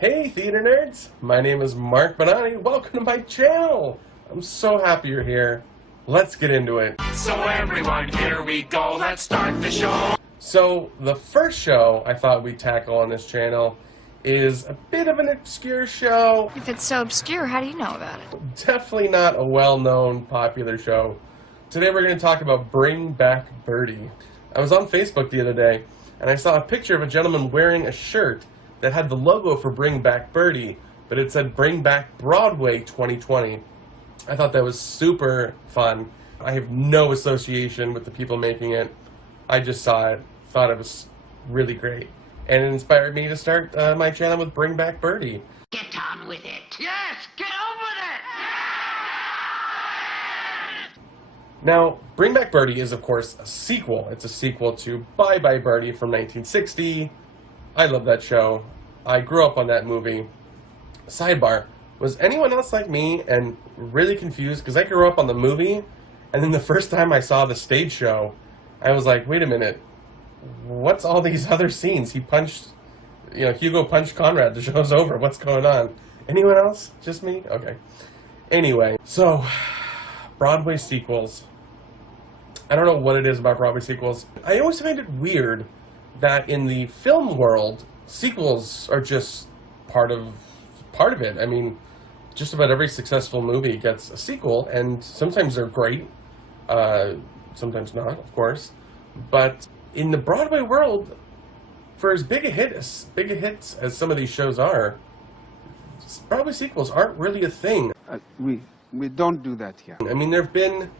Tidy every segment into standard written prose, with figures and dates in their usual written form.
Hey theater nerds, my name is Mark Bonani. Welcome to my channel. I'm so happy you're here. Let's get into it. So everyone, here we go, let's start the show. So the first show I thought we'd tackle on this channel is a bit of an obscure show. If it's so obscure, how do you know about it? Definitely not a well-known, popular show. Today we're going to talk about Bring Back Birdie. I was on Facebook the other day, and I saw a picture of a gentleman wearing a shirt that had the logo for Bring Back Birdie, but it said Bring Back Broadway 2020. I thought that was super fun. I have no association with the people making it. I just saw it, thought it was really great, and it inspired me to start my channel with Bring Back Birdie. Get on with it. Yes, get on with it! Now, Bring Back Birdie is, of course, a sequel. It's a sequel to Bye Bye Birdie from 1960. I love that show. I grew up on that movie. Sidebar, was anyone else like me and really confused? Because I grew up on the movie, and then the first time I saw the stage show, I was like, wait a minute, what's all these other scenes? He punched, Hugo punched Conrad. The show's over. What's going on? Anyone else? Just me? Okay. Anyway, so Broadway sequels. I don't know what it is about Broadway sequels. I always find it weird that in the film world, sequels are just part of it. I mean, just about every successful movie gets a sequel, and sometimes they're great, sometimes not, of course. But in the Broadway world, for as big a hits as some of these shows are, Broadway sequels aren't really a thing. We don't do that here. I mean, there have been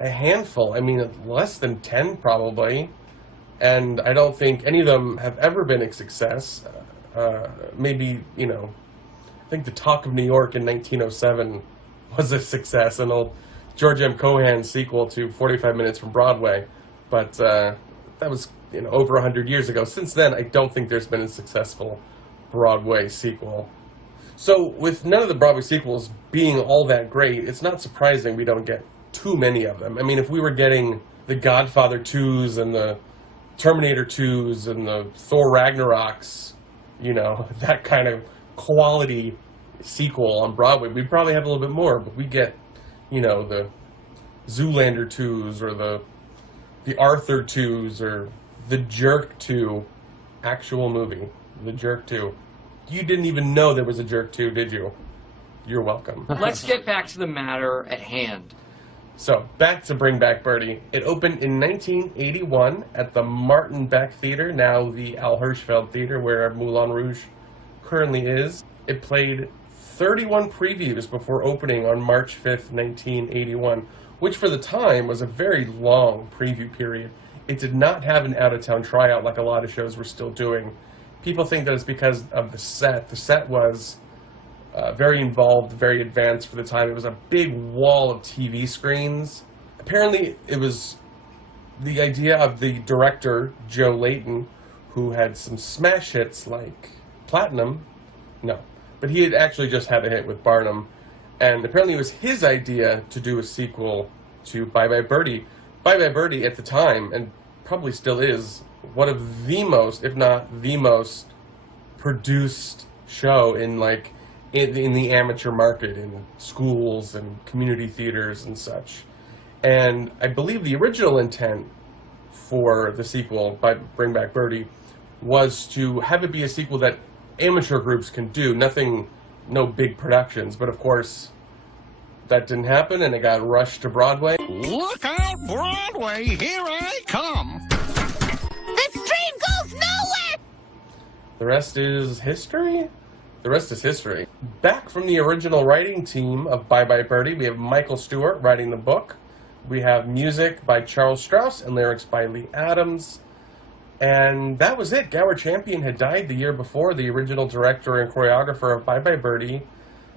a handful. I mean, less than 10 probably. And I don't think any of them have ever been a success. Maybe, I think The Talk of New York in 1907 was a success, and George M. Cohan's sequel to 45 Minutes from Broadway. But that was, over 100 years ago. Since then, I don't think there's been a successful Broadway sequel. So, with none of the Broadway sequels being all that great, it's not surprising we don't get too many of them. I mean, if we were getting the Godfather 2s and the Terminator 2s and the Thor Ragnaroks, that kind of quality sequel on Broadway, we'd probably have a little bit more, but we get, the Zoolander 2s or the Arthur 2s or the Jerk 2 actual movie, the Jerk 2. You didn't even know there was a Jerk 2, did you? You're welcome. Let's get back to the matter at hand. So, back to Bring Back Birdie. It opened in 1981 at the Martin Beck Theater, now the Al Hirschfeld Theater, where Moulin Rouge currently is. It played 31 previews before opening on March 5th, 1981, which for the time was a very long preview period. It did not have an out-of-town tryout like a lot of shows were still doing. People think that it's because of the set. The set was very involved, very advanced for the time. It was a big wall of TV screens. Apparently, it was the idea of the director, Joe Layton, who had some smash hits like Platinum. No, but he had actually just had a hit with Barnum. And apparently it was his idea to do a sequel to Bye Bye Birdie. Bye Bye Birdie at the time, and probably still is, one of the most, if not the most, produced show in the amateur market, in schools and community theaters and such. And I believe the original intent for the sequel, by Bring Back Birdie, was to have it be a sequel that amateur groups can do, no big productions. But of course, that didn't happen, and it got rushed to Broadway. Look out, Broadway, here I come! This train goes nowhere! The rest is history? The rest is history. Back from the original writing team of Bye Bye Birdie, we have Michael Stewart writing the book. We have music by Charles Strauss and lyrics by Lee Adams. And that was it. Gower Champion had died the year before, the original director and choreographer of Bye Bye Birdie.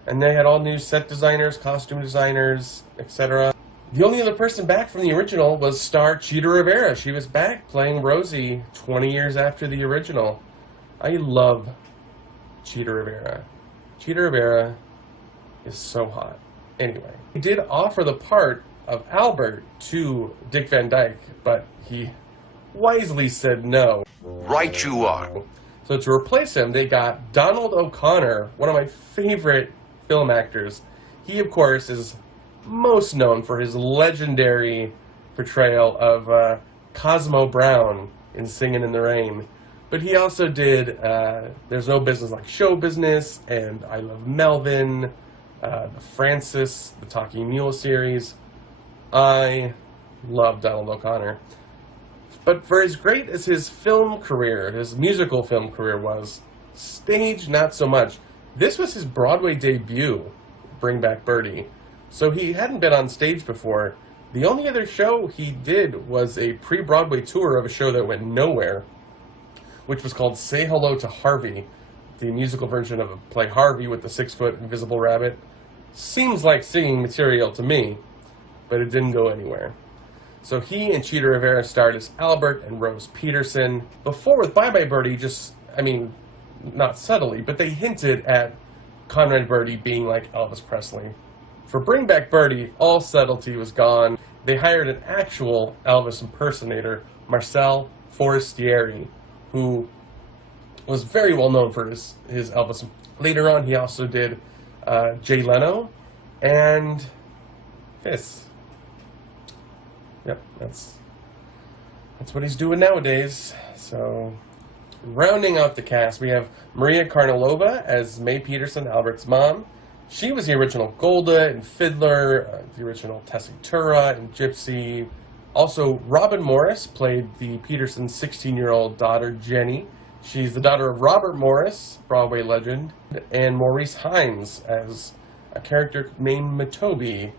And they had all new set designers, costume designers, etc. The only other person back from the original was star Chita Rivera. She was back playing Rosie 20 years after the original. I love Chita Rivera. Chita Rivera is so hot. Anyway, he did offer the part of Albert to Dick Van Dyke, but he wisely said no. Right you are. So to replace him, they got Donald O'Connor, one of my favorite film actors. He, of course, is most known for his legendary portrayal of Cosmo Brown in Singin' in the Rain. But he also did There's No Business Like Show Business, and I Love Melvin, the Francis, the Talking Mule series. I love Donald O'Connor. But for as great as his film career, his musical film career was, stage not so much. This was his Broadway debut, Bring Back Birdie. So he hadn't been on stage before. The only other show he did was a pre-Broadway tour of a show that went nowhere, which was called Say Hello to Harvey, the musical version of a play Harvey with the 6-foot invisible rabbit. Seems like singing material to me, but it didn't go anywhere. So he and Cheetah Rivera starred as Albert and Rose Peterson. Before, with Bye Bye Birdie, not subtly, but they hinted at Conrad Birdie being like Elvis Presley. For Bring Back Birdie, all subtlety was gone. They hired an actual Elvis impersonator, Marcel Forestieri, who was very well known for his Elvis. Later on, he also did Jay Leno and this. Yep, that's what he's doing nowadays. So, rounding out the cast, we have Maria Karnalova as May Peterson, Albert's mom. She was the original Golda and Fiddler, the original Tessitura and Gypsy. Also, Robin Morris played the Peterson's 16-year-old daughter, Jenny. She's the daughter of Robert Morris, Broadway legend, and Maurice Hines as a character named Matobi,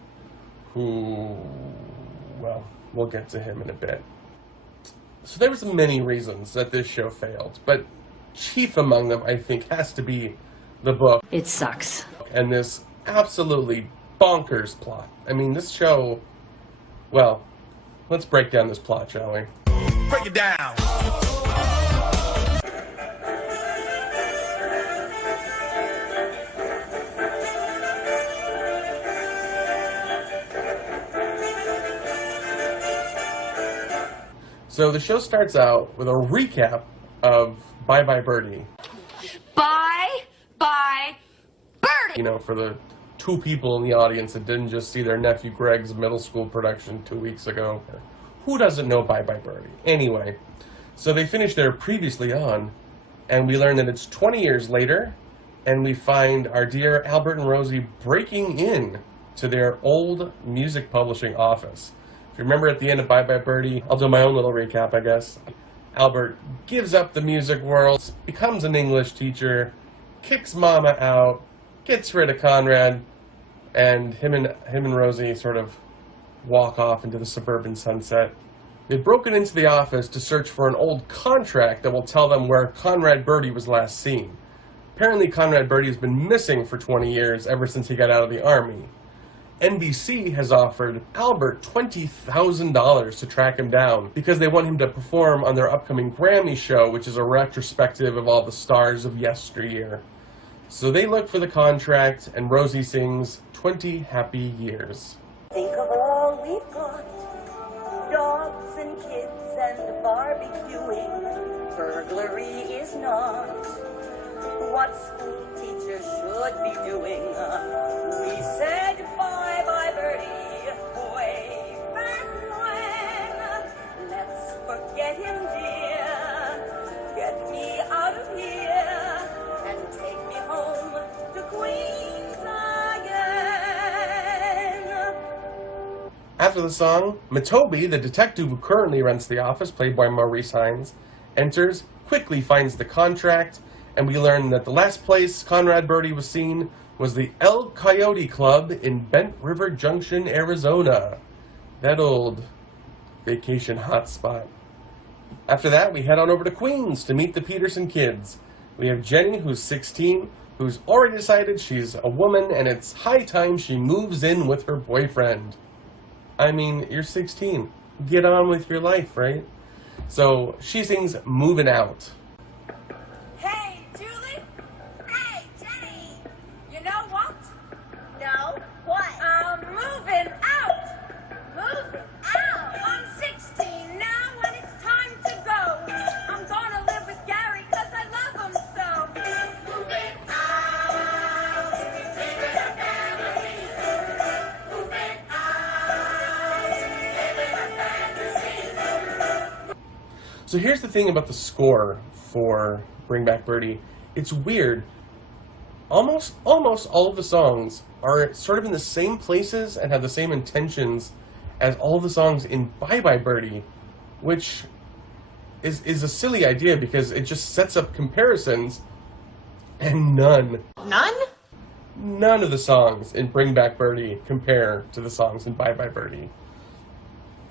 who, well, we'll get to him in a bit. So there was many reasons that this show failed, but chief among them, I think, has to be the book. It sucks. And this absolutely bonkers plot. I mean, this show, well, let's break down this plot, shall we? Break it down. So the show starts out with a recap of Bye Bye Birdie. Bye, bye, Birdie! You know, for the two people in the audience that didn't just see their nephew Greg's middle school production 2 weeks ago. Who doesn't know Bye Bye Birdie? Anyway, so they finish their previously on, and we learn that it's 20 years later, and we find our dear Albert and Rosie breaking in to their old music publishing office. If you remember at the end of Bye Bye Birdie, I'll do my own little recap, I guess. Albert gives up the music world, becomes an English teacher, kicks Mama out, gets rid of Conrad, and him and Rosie sort of walk off into the suburban sunset. They've broken into the office to search for an old contract that will tell them where Conrad Birdie was last seen. Apparently Conrad Birdie has been missing for 20 years, ever since he got out of the army. NBC has offered Albert $20,000 to track him down because they want him to perform on their upcoming Grammy show, which is a retrospective of all the stars of yesteryear. So they look for the contract, and Rosie sings 20 Happy Years. Think of all we've got, dogs and kids and barbecuing. Burglary is not what school teachers should be doing. We said bye-bye, Birdie, way back when. Let's forget him, dear. Get me out of here and take me home to Queens again. After the song, Matobi, the detective who currently rents the office, played by Maurice Hines, enters, quickly finds the contract, and we learn that the last place Conrad Birdie was seen was the El Coyote Club in Bent River Junction, Arizona. That old vacation hotspot. After that, we head on over to Queens to meet the Peterson kids. We have Jenny, who's 16, who's already decided she's a woman, and it's high time she moves in with her boyfriend. I mean, you're 16. Get on with your life, right? So she sings Moving Out. Hey, Julie. Hey, Jenny. You know what? No. What? Moving out. Moving out. I'm 16 now, and it's time to go. I'm gonna live with Gary 'cause I love So here's the thing about the score for Bring Back Birdie. It's weird. Almost all of the songs are sort of in the same places and have the same intentions as all of the songs in Bye Bye Birdie, which is a silly idea because it just sets up comparisons, and none of the songs in Bring Back Birdie compare to the songs in Bye Bye Birdie.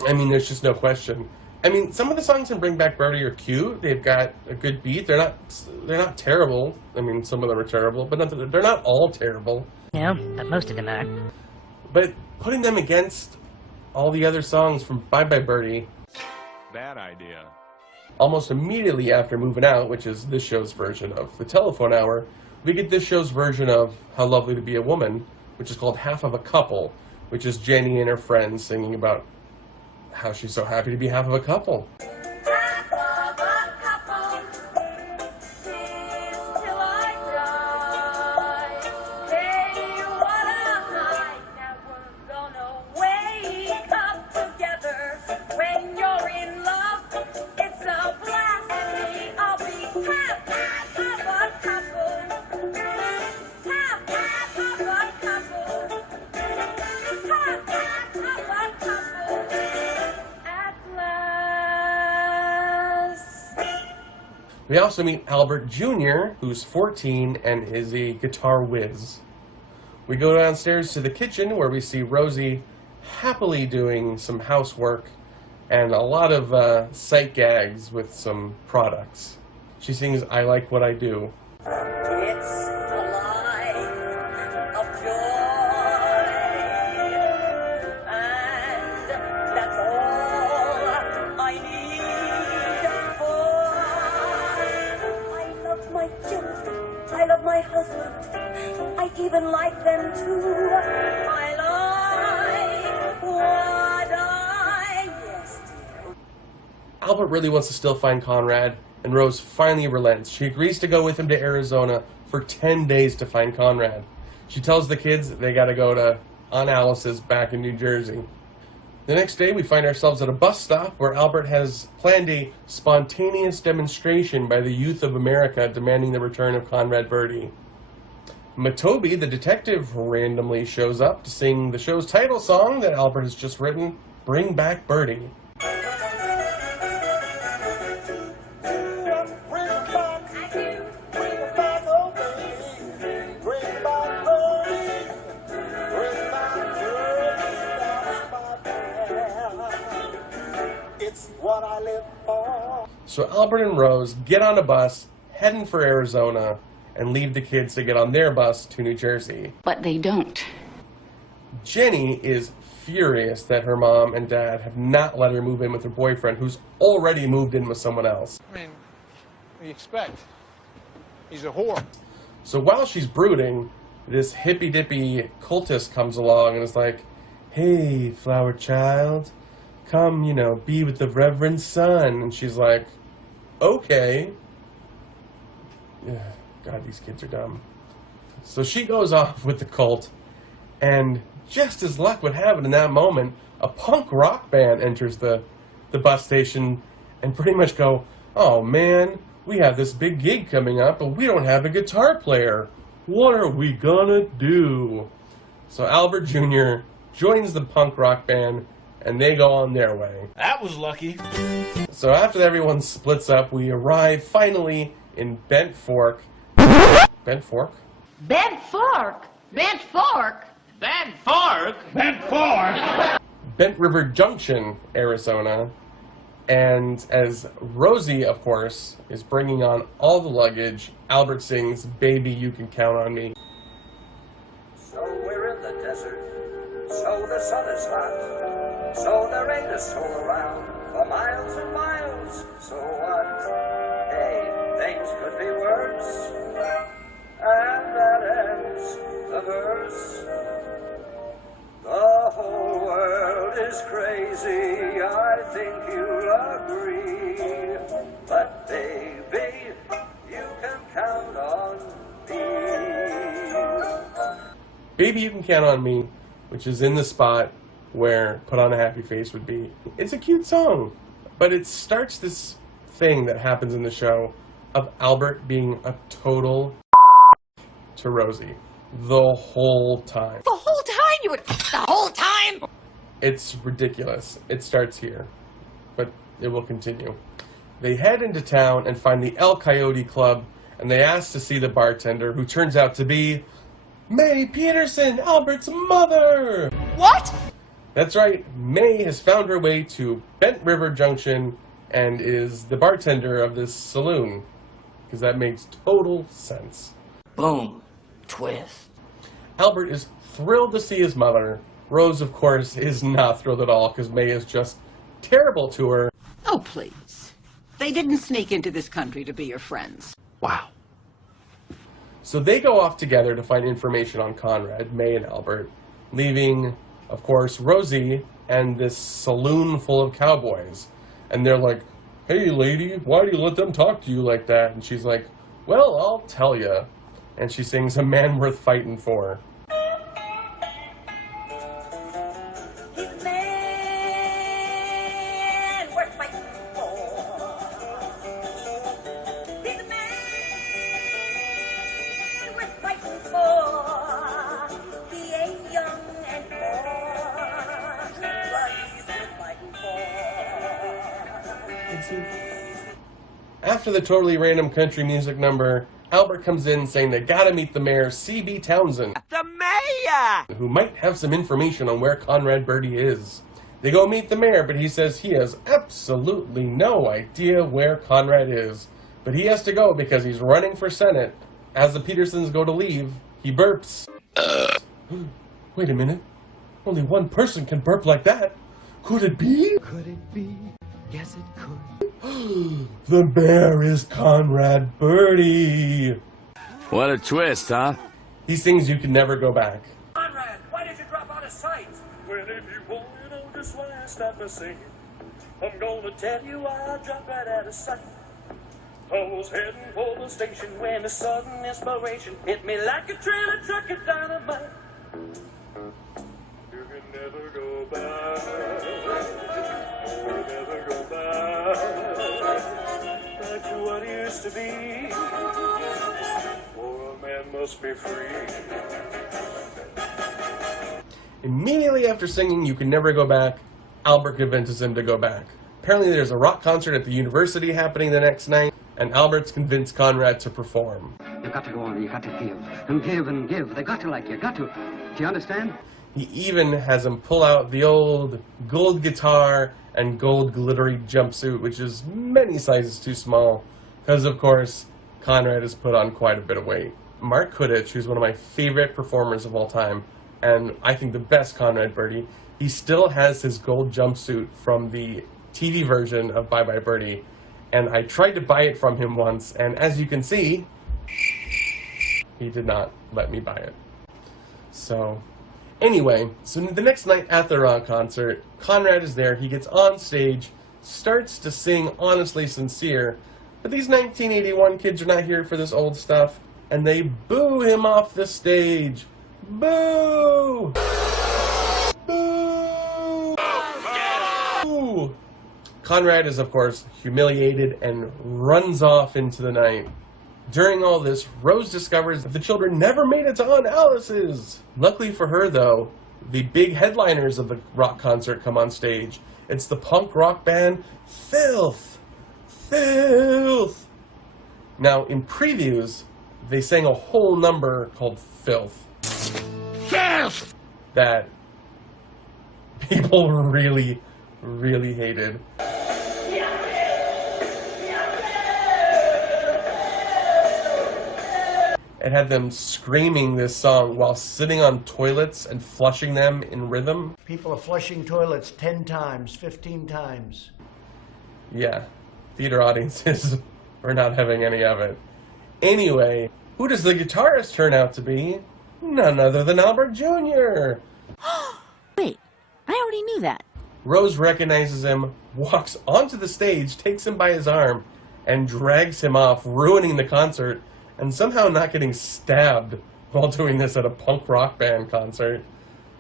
I mean, there's just no question. I mean, some of the songs in Bring Back Birdie are cute. They've got a good beat. They're not terrible. I mean, some of them are terrible, but they're not all terrible. No, but most of them are. But putting them against all the other songs from Bye Bye Birdie, Bad idea. almost immediately after moving out, which is this show's version of the telephone hour, we get this show's version of How Lovely to Be a Woman, which is called Half of a Couple, which is Jenny and her friends singing about how she's so happy to be half of a couple. Half of a couple, till I die. Hey, what a night! Now we're gonna wake up together. When you're in love, it's a blast. I'll be half of a couple, half of a couple, half of a couple. At last. We also meet Albert Jr., who's 14 and is a guitar whiz. We go downstairs to the kitchen where we see Rosie happily doing some housework and a lot of sight gags with some products. She sings I Like What I Do. It's a life of joy, and that's all I need. For I love my children, I love my husband, I even like them too. I like what yes, dear. Albert really wants to still find Conrad, and Rose finally relents. She agrees to go with him to Arizona for 10 days to find Conrad. She tells the kids they gotta go to Aunt Alice's back in New Jersey. The next day we find ourselves at a bus stop where Albert has planned a spontaneous demonstration by the youth of America demanding the return of Conrad Birdie. Matobi, the detective, randomly shows up to sing the show's title song that Albert has just written, Bring Back Birdie. So Albert and Rose get on a bus, heading for Arizona, and leave the kids to get on their bus to New Jersey. But they don't. Jenny is furious that her mom and dad have not let her move in with her boyfriend, who's already moved in with someone else. I mean, what do you expect? He's a whore. So while she's brooding, this hippy-dippy cultist comes along and is like, hey, flower child, come, be with the Reverend Son. And she's like, okay. God, these kids are dumb. So she goes off with the cult, and just as luck would have it in that moment, a punk rock band enters the bus station and pretty much go, oh man, we have this big gig coming up, but we don't have a guitar player. What are we gonna do? So Albert Jr. joins the punk rock band, and they go on their way. That was lucky. So after everyone splits up, we arrive finally in Bent Fork. Bent Fork? Bent fork. Bent fork. Bad fork. Bent fork. Bent River Junction, Arizona. And as Rosie, of course, is bringing on all the luggage, Albert sings, Baby, You Can Count on Me. So we're in the desert, so the sun is hot, so there ain't a soul around for miles and miles. So what? Hey, things could be worse. And that ends the verse. The whole world is crazy, I think you'll agree. But baby, you can count on me. Baby, You Can Count on Me, which is in the spot where Put on a Happy Face would be. It's a cute song, but it starts this thing that happens in the show of Albert being a total to Rosie the whole time. The whole time you would... The whole time? It's ridiculous. It starts here, but it will continue. They head into town and find the El Coyote Club, and they ask to see the bartender, who turns out to be May Peterson, Albert's mother! What? That's right, May has found her way to Bent River Junction and is the bartender of this saloon, because that makes total sense. Boom. Twist. Albert is thrilled to see his mother. Rose, of course, is not thrilled at all, because May is just terrible to her. Oh, please. They didn't sneak into this country to be your friends. Wow. So they go off together to find information on Conrad, May and Albert, leaving, of course, Rosie and this saloon full of cowboys. And they're like, "Hey, lady, why do you let them talk to you like that?" And she's like, "Well, I'll tell ya." And she sings "A Man Worth Fighting For." After the totally random country music number, Albert comes in saying they gotta meet the mayor, C.B. Townsend. The mayor! Who might have some information on where Conrad Birdie is. They go meet the mayor, but he says he has absolutely no idea where Conrad is. But he has to go because he's running for Senate. As the Petersons go to leave, he burps. Wait a minute. Only one person can burp like that. Could it be? Could it be? Yes, it could. The mayor is Conrad Birdie. What a twist, huh? He sings "You Can Never Go Back." Conrad, why did you drop out of sight? Well, if you want to know just why I stopped my singing, I'm gonna tell you why I dropped right out of sight. I was heading for the station when a sudden inspiration hit me like a trailer truck of dynamite. You can never go back. Oh, never go back to what it used to be. For a man must be free. Immediately after singing "You Can Never Go Back," Albert convinces him to go back. Apparently there's a rock concert at the university happening the next night, and Albert's convinced Conrad to perform. You've got to go on, you've got to give, and give, and give. They got to like you, got to. Do you understand? He even has him pull out the old gold guitar and gold glittery jumpsuit, which is many sizes too small, because of course, Conrad has put on quite a bit of weight. Mark Kudich, who's one of my favorite performers of all time, and I think the best Conrad Birdie, he still has his gold jumpsuit from the TV version of Bye Bye Birdie, and I tried to buy it from him once, and as you can see, he did not let me buy it. So, anyway, so the next night at the rock concert, Conrad is there, he gets on stage, starts to sing Honestly Sincere, but these 1981 kids are not here for this old stuff, and they boo him off the stage. Boo! Boo! Boo! Conrad is, of course, humiliated and runs off into the night. During all this, Rose discovers that the children never made it to Aunt Alice's. Luckily for her, though, the big headliners of the rock concert come on stage. It's the punk rock band Filth. Filth! Now, in previews, they sang a whole number called Filth. Filth! That people really, really hated. It had them screaming this song while sitting on toilets and flushing them in rhythm. People are flushing toilets 10 times, 15 times. Yeah, theater audiences were not having any of it. Anyway, who does the guitarist turn out to be? None other than Albert Jr. Wait, I already knew that. Rose recognizes him, walks onto the stage, takes him by his arm, and drags him off, ruining the concert, and somehow not getting stabbed while doing this at a punk rock band concert.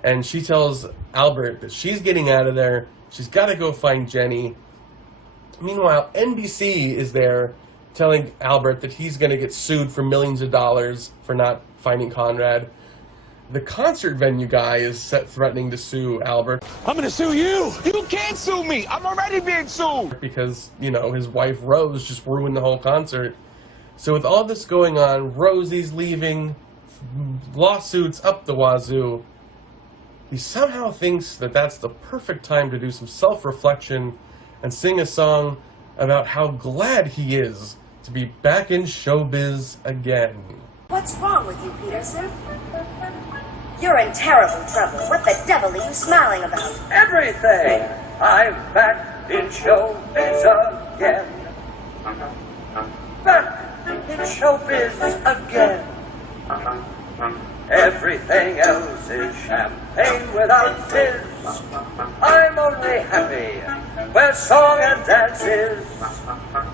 And she tells Albert that she's getting out of there, she's got to go find Jenny, Meanwhile, NBC is there telling Albert that he's going to get sued for millions of dollars for not finding Conrad. The concert venue guy is threatening to sue Albert. I'm gonna sue you! You can't sue me! I'm already being sued! Because, you know, his wife Rose just ruined the whole concert. So with all this going on, Rosie's leaving, lawsuits up the wazoo. He somehow thinks that that's the perfect time to do some self-reflection and sing a song about how glad he is to be back in showbiz again. What's wrong with you, Peterson? You're in terrible trouble. What the devil are you smiling about? Everything! I'm back in showbiz again. Back in showbiz again. Everything else is champagne without fizz. I'm only happy where song and dance is.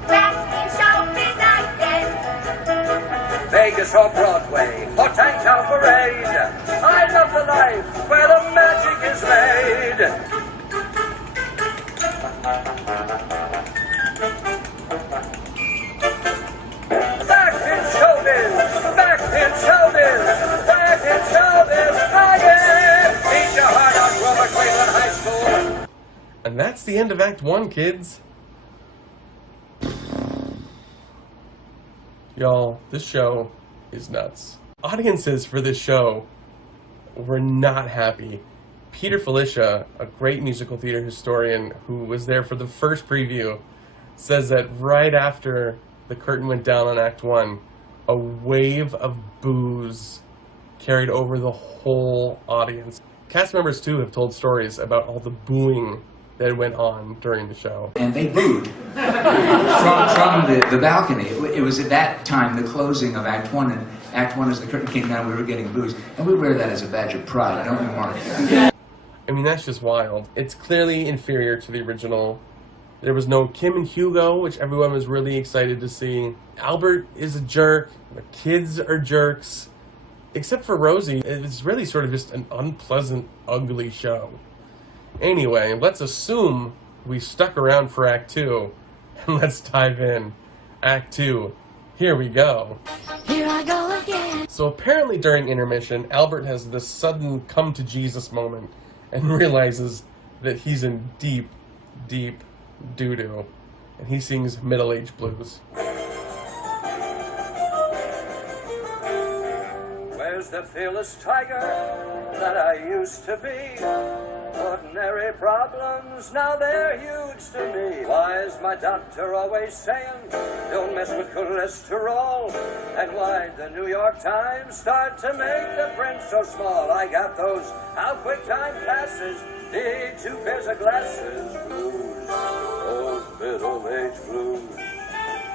Back in showbiz again. Vegas or Broadway or Tanktown Parade. I love the life where the magic is made. Back in showbiz, back in showbiz, back in showbiz again. Beat your heart out, Grover Cleveland High School. And that's the end of Act 1, kids. Y'all, this show is nuts. Audiences for this show were not happy. Peter Felicia, a great musical theater historian who was there for the first preview, says that right after the curtain went down on Act 1, a wave of boos carried over the whole audience. Cast members, too, have told stories about all the booing that went on during the show. And they booed from the balcony. It was at that time the closing of Act 1, and Act 1, as the curtain came down, we were getting boos. And we wear that as a badge of pride, don't we, Mark? I mean, that's just wild. It's clearly inferior to the original. There was no Kim and Hugo, which everyone was really excited to see. Albert is a jerk. The kids are jerks. Except for Rosie, it's really sort of just an unpleasant, ugly show. Anyway, let's assume we stuck around for Act 2, and let's dive in. Act 2, here we go. Here I go again. So apparently during intermission, Albert has this sudden come-to-Jesus moment and realizes that he's in deep, deep doo-doo, and he sings Middle-Age Blues. Where's the fearless tiger that I used to be? Ordinary problems, now they're huge to me. Why is my doctor always saying, don't mess with cholesterol? And why'd the New York Times start to make the print so small? I got those how quick time passes, need 2 pairs of glasses, blues, those middle-aged blues.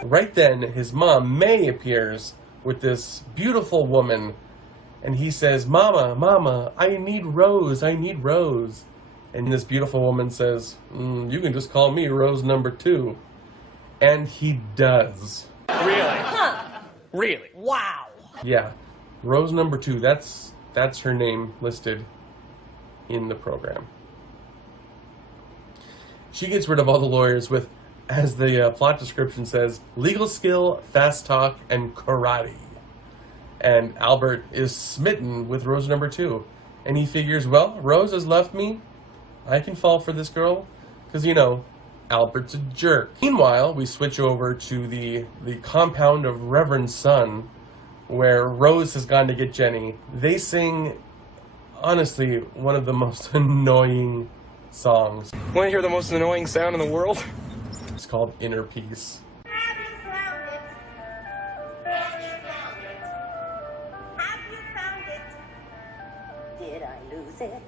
Right then, his mom, May, appears with this beautiful woman, and he says, Mama, Mama, I need Rose, I need Rose. And this beautiful woman says, you can just call me Rose number 2. And he does. Really? Huh. Really? Wow. Yeah, Rose number 2, that's her name listed in the program. She gets rid of all the lawyers with, as the plot description says, legal skill, fast talk, and karate. And Albert is smitten with Rose number 2. And he figures, well, Rose has left me. I can fall for this girl. Because, you know, Albert's a jerk. Meanwhile, we switch over to the compound of Reverend Son, where Rose has gone to get Jenny. They sing, honestly, one of the most annoying songs. Want to hear the most annoying sound in the world? It's called Inner Peace. Did I lose it?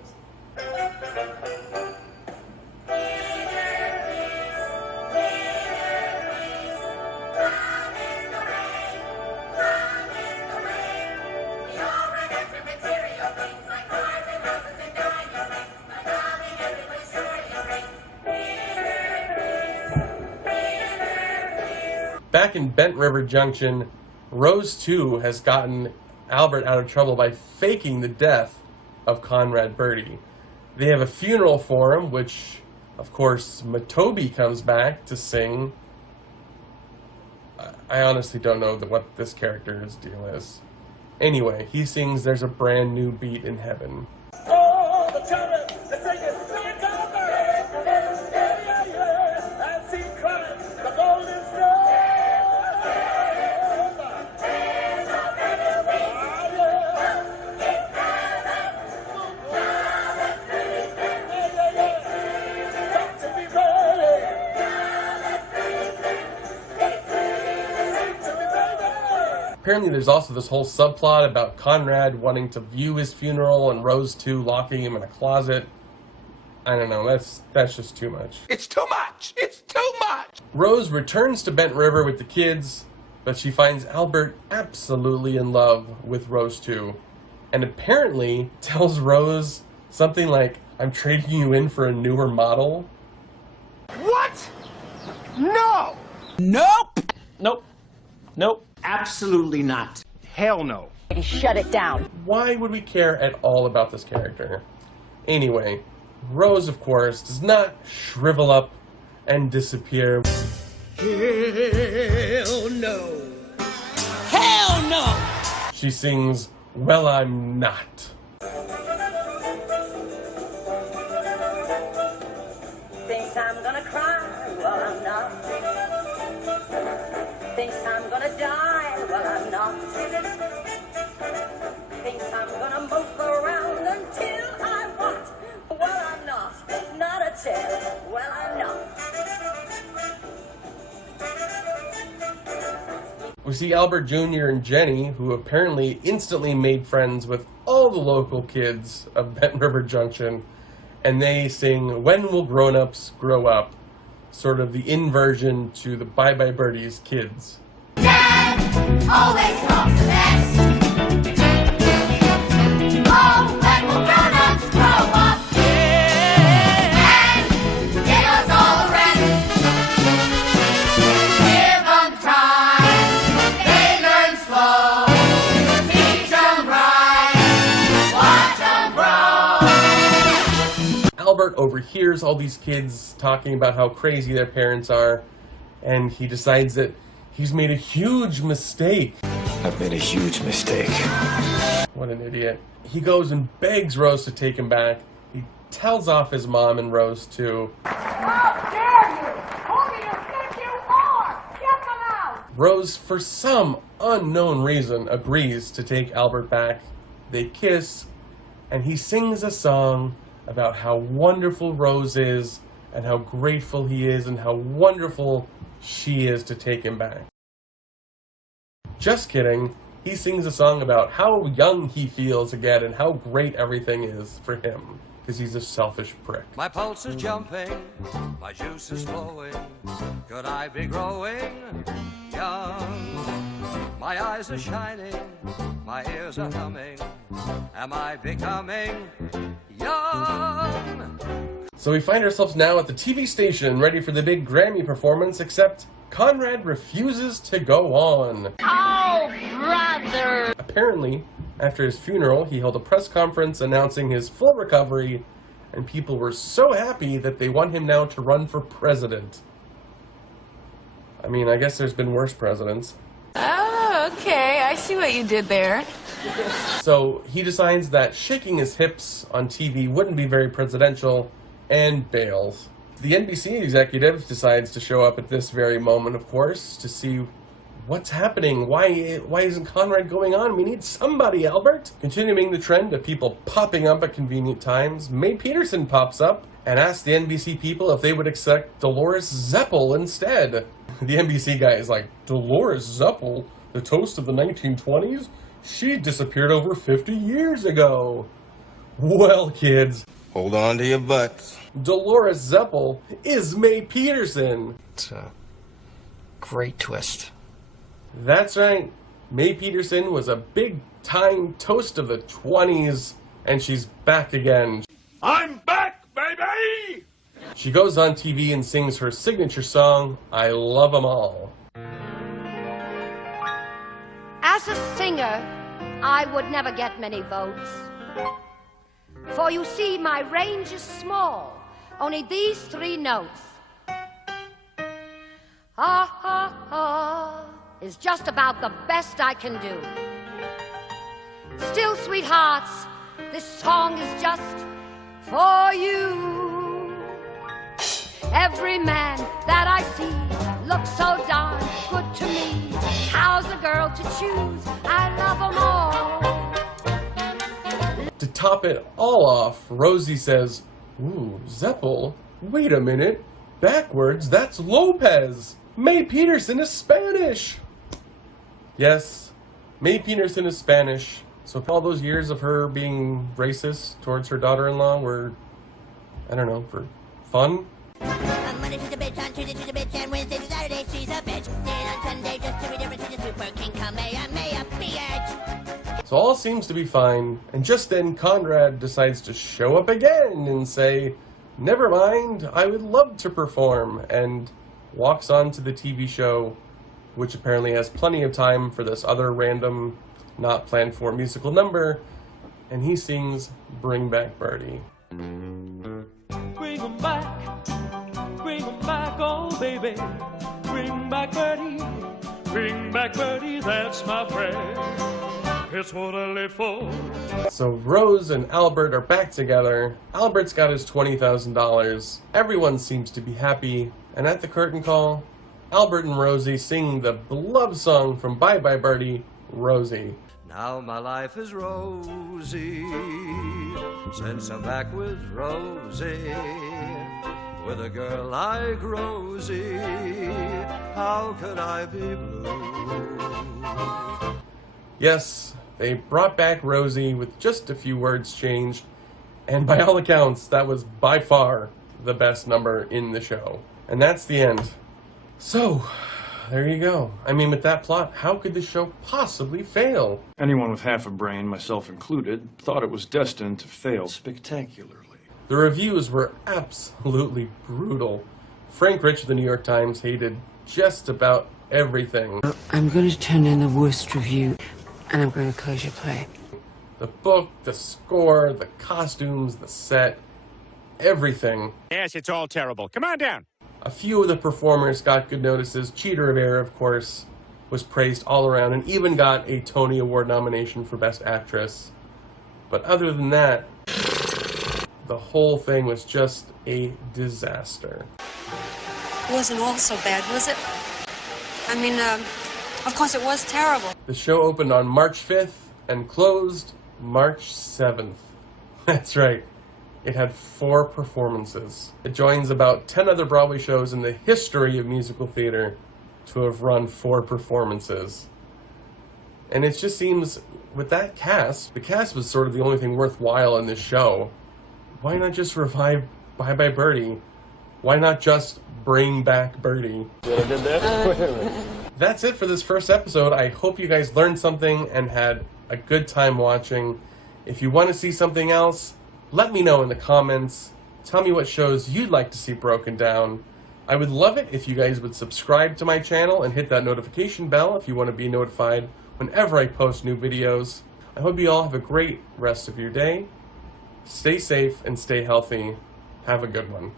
Back in Bent River Junction, Rose, too, has gotten Albert out of trouble by faking the death of Conrad Birdie. They have a funeral for him, which Of course, Matobi comes back to sing. I honestly don't know what this character's deal is. Anyway, he sings There's a Brand New Beat in Heaven. Oh, the children, they're singing, "Back over!" Yeah, yeah, and see crying, the golden star. There's a brand new beat in heaven. Got to be ready. Apparently there's also this whole subplot about Conrad wanting to view his funeral and Rose 2 locking him in a closet. I don't know, that's just too much. It's too much! It's too much! Rose returns to Bent River with the kids, but she finds Albert absolutely in love with Rose 2, and apparently tells Rose something like, "I'm trading you in for a newer model." What? No! Nope! Nope. Nope. Absolutely not. Hell no. Shut it down. Why would we care at all about this character? Anyway, Rose, of course, does not shrivel up and disappear. Hell no. Hell no! She sings, "Well, I'm not." Thinks I'm gonna cry, well I'm not. Thinks I'm gonna die, well I'm not. Thinks I'm gonna mope around until I want. Well I'm not, not a chance, well I'm not. We see Albert Jr. and Jenny, who apparently instantly made friends with all the local kids of Bent River Junction, and they sing "When Will Grown-Ups Grow Up?" sort of the inversion to the Bye Bye Birdie's kids. Dad always talks the best. Oh, when will grown-ups grow up? And give us all the rest. Give them time, they learn slow. Teach them right, watch them grow. Albert overhears all these kids talking about how crazy their parents are, and he decides that he's made a huge mistake. I've made a huge mistake. What an idiot. He goes and begs Rose to take him back. He tells off his mom and Rose too. How dare you? Who do you think you are? Get them out! Rose, for some unknown reason, agrees to take Albert back. They kiss, and he sings a song about how wonderful Rose is, and how grateful he is, and how wonderful she is to take him back. Just kidding. He sings a song about how young he feels again and how great everything is for him, because he's a selfish prick. My pulse is jumping, my juice is flowing. Could I be growing young? My eyes are shining, my ears are humming. Am I becoming young? So we find ourselves now at the TV station, ready for the big Grammy performance, except Conrad refuses to go on. Oh, brother! Apparently, after his funeral, he held a press conference announcing his full recovery, and people were so happy that they want him now to run for president. I mean, I guess there's been worse presidents. Oh, okay. I see what you did there. So he decides that shaking his hips on TV wouldn't be very presidential, and bails. The NBC executive decides to show up at this very moment, of course, to see what's happening. Why isn't Conrad going on? We need somebody, Albert. Continuing the trend of people popping up at convenient times, May Peterson pops up and asks the NBC people if they would accept Dolores Zeppel instead. The NBC guy is like, Dolores Zeppel? The toast of the 1920s? She disappeared over 50 years ago. Well, kids, Hold on to your butts. Dolores Zeppel is May Peterson. It's a great twist. That's right. May Peterson was a big-time toast of the 20s, and she's back again. I'm back, baby! She goes on TV and sings her signature song, I Love 'Em All. As a singer, I would never get many votes. For you see, my range is small. only these 3 notes. Ah, ah, ah, is just about the best I can do. Still, sweethearts, this song is just for you. Every man that I see looks so darn good to me. How's a girl to choose? I love them all. To top it all off, Rosie says, "Ooh, Zeppel, wait a minute. Backwards, that's Lopez. May Peterson is Spanish." Yes, May Peterson is Spanish. So all those years of her being racist towards her daughter-in-law were, I don't know, for fun? On Monday she's a bitch, on Tuesday she's a bitch, and Wednesday to Saturday she's a bitch. Then on Sunday just to be different, she's a super king, Kamehameha, bitch. So all seems to be fine, and just then Conrad decides to show up again and say, "Never mind, I would love to perform," and walks on to the TV show, which apparently has plenty of time for this other random, not planned for musical number, and he sings "Bring Back Birdie." Bring 'em back, oh baby. Bring back Birdie, that's my friend. It's what I live for. So Rose and Albert are back together. Albert's got his $20,000. Everyone seems to be happy, and at the curtain call, Albert and Rosie sing the beloved song from Bye Bye Birdie, Rosie. Now my life is rosy, since I'm back with Rosie. With a girl like Rosie, how could I be blue? Yes, they brought back Rosie with just a few words changed, and by all accounts, that was by far the best number in the show. And that's the end. So, there you go. I mean, with that plot, how could the show possibly fail? Anyone with half a brain, myself included, thought it was destined to fail spectacularly. The reviews were absolutely brutal. Frank Rich of the New York Times hated just about everything. I'm going to turn in the worst review, and I'm going to close your play. The book, the score, the costumes, the set, everything. Yes, it's all terrible. Come on down. A few of the performers got good notices. Cheater of Air, of course, was praised all around and even got a Tony Award nomination for Best Actress. But other than that, the whole thing was just a disaster. It wasn't all so bad, was it? I mean, of course it was terrible. The show opened on March 5th and closed March 7th. That's right. It had 4 performances. It joins about 10 other Broadway shows in the history of musical theater to have run 4 performances. And it just seems, with that cast, the cast was sort of the only thing worthwhile in this show. Why not just revive Bye Bye Birdie? Why not just bring back Birdie? That's it for this first episode. I hope you guys learned something and had a good time watching. If you want to see something else, let me know in the comments. Tell me what shows you'd like to see broken down. I would love it if you guys would subscribe to my channel and hit that notification bell if you want to be notified whenever I post new videos. I hope you all have a great rest of your day. Stay safe and stay healthy. Have a good one.